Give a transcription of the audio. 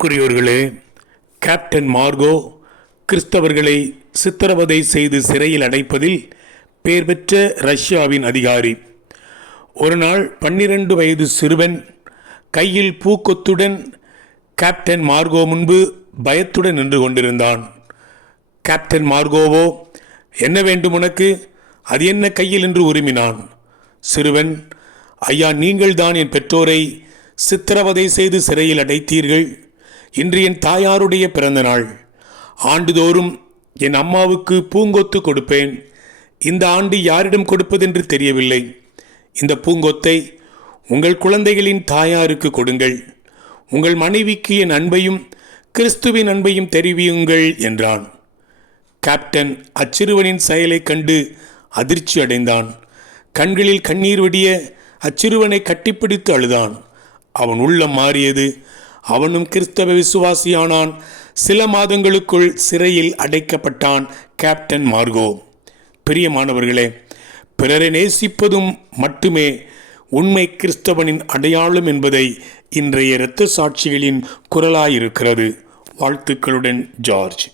அன்பிற்குரியவர்களே, captain Marco கிறிஸ்தவர்களை சித்திரவதை செய்து சிறையில் அடைப்பதில் பெயர் பெற்ற ரஷ்யாவின் அதிகாரி. ஒரு நாள் 12 வயது சிறுவன் கையில் பூக்கொத்துடன் கேப்டன் மார்கோ முன்பு பயத்துடன் நின்று கொண்டிருந்தான். கேப்டன் மார்கோவோ, என்ன வேண்டும் உனக்கு, அது என்ன கையில் என்று உருமினான். சிறுவன், ஐயா, நீங்கள்தான் என் பெற்றோரை சித்திரவதை செய்து சிறையில் அடைத்தீர்கள். இன்று என் தாயாருடைய பிறந்த நாள். ஆண்டுதோறும் என் அம்மாவுக்கு பூங்கொத்து கொடுப்பேன். இந்த ஆண்டு யாரிடம் கொடுப்பதென்று தெரியவில்லை. இந்த பூங்கொத்தை உங்கள் குழந்தைகளின் தாயாருக்கு கொடுங்கள். உங்கள் மனைவிக்கு என் அன்பையும் கிறிஸ்துவின் அன்பையும் தெரிவியுங்கள் என்றான். கேப்டன் அச்சிறுவனின் செயலை கண்டு அதிர்ச்சி அடைந்தான். கண்களில் கண்ணீர் வடிய அச்சிறுவனை கட்டிப்பிடித்து அழுதான். அவன் உள்ளம் மாறியது. அவனும் கிறிஸ்தவ விசுவாசியானான். சில மாதங்களுக்குள் சிறையில் அடைக்கப்பட்டான் கேப்டன் மார்கோ. பிரியமானவர்களே, பிறரை நேசிப்பதும் மட்டுமே உண்மை கிறிஸ்தவனின் அடையாளம் என்பதை இன்றைய இரத்த சாட்சிகளின் குரலாயிருக்கிறது. வாழ்த்துக்களுடன் ஜார்ஜ்.